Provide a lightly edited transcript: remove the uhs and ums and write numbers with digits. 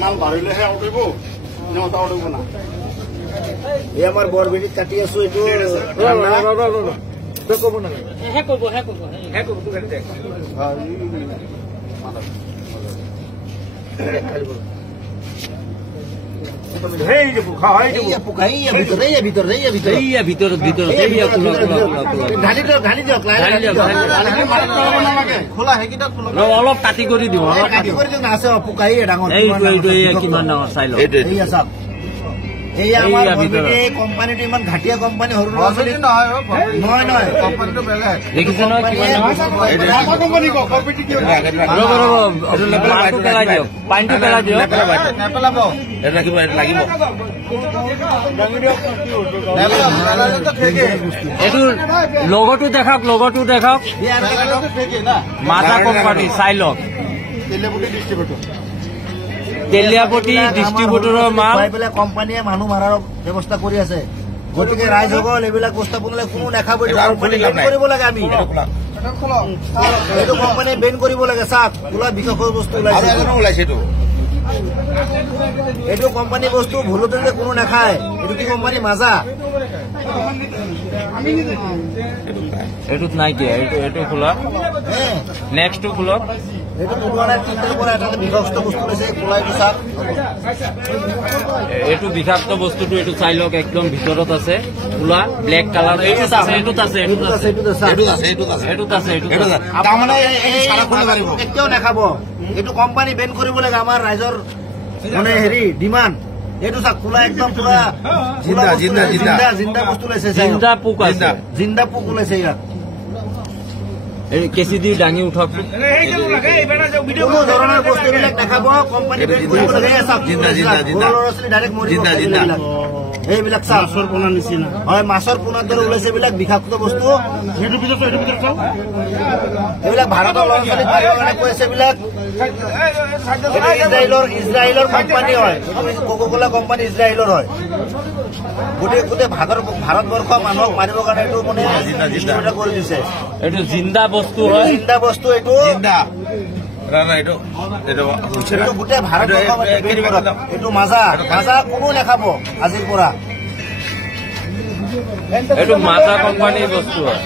মাল বাড়িলেহে আউটিব নেওতা আউটিব না এই আমার বরবেটি কাটি আছো এইটো কব না হে কব তুই গাড়ি দেখ হেই যে পোকা হয় যে পোকা ভিতর ঢালি দিয়ক খোলা হে কিটা খোলা অলপ কাটি কৰি দিব কাটি কৰি দিয়ক না আছে পোকাই ডাঙৰ কিমান ডাঙৰ চাই লওক এই আছে এই আমাৰ বৰবেটি কোম্পানীটো ইমান ঘাটিয়া কোম্পানী সৰু নহয় কোম্পানীটো বেলেগ দেখিছে নহয় কিমান ডাঙৰ কোম্পানী কো বৰবেটি কি পানীটো পেলাই দিয়ক নেপেলাব লাগিব এইটো লগটো দেখাওক মাজা কোম্পানী চাই লওক তেলিয়াপতি ডিষ্ট্ৰিবিউটৰৰ মাল কোম্পানীয়ে মানুহ মাৰাৰ ব্যৱস্থা কৰি আছে গতিকে ৰাইজসকল এইবিলাক বস্তু বনালে কোনো নাখাব কৰিব লাগে আমি এইটো কোম্পানীয়ে বেন কৰিব লাগে চাওক ওলা বিষয়ৰ বস্তু ওলাইছে এইটো কোম্পানী বস্তু ভুলতে কোনো নাখায় এইটো কি কোম্পানী মাজা এইটোত নাই কি এইটো খোলক নেক্সটটো খোলক এইটো ওলোৱা নাই তিনিটাৰ পৰা এটা বিষাক্ত বস্তু লৈছে খোলাইটো চাওক এইটো বিষাক্ত বস্তুটো এইটো চাই লওক একদম ভিতৰত আছে খোলা ব্লেক কালাৰ এইটোত আছে তাৰমানে কেতিয়াও নাখাব এইটো কোম্পানী বেন কৰিব লাগে আমাৰ ৰাইজৰ মানে হেৰি ডিমাণ্ড এইটো চাওক খোলা একদম পুৰা জিন্দা বস্তু লৈছে জিন্দা পোক ওলাইছে ইয়াত কেঁচি দি দাঙি উঠক কোনো ধৰণৰ বস্তুবিলাক নাখাব কোম্পানী বেন কৰিব লাগে এইবিলাক মাছৰ পোনাৰ নিচিনা হয় মাছৰ পোনাৰ দৰে ওলাইছে এইবিলাক বিষাক্ত বস্তু এইবিলাক ভাৰতৰ ল'ৰা ছোৱালীক মাৰিবৰ কাৰণে কৈছে এইবিলাক ইজৰাইলৰ কোম্পানী হয় কোকা-কোলা কোম্পানী ইজৰাইলৰ হয় গোটেই ভাৰতবৰ্ষ মানুহক মাৰিবৰ কাৰণে এইটো মানে কৰি দিছে এইটো জিন্দা বস্তু হয় এইটো গোটেই ভাৰতবৰ্ষ এইটো মাজা কোনো নাখাব আজিৰ পৰা এইটো মাজা কোম্পানীৰ বস্তু হয়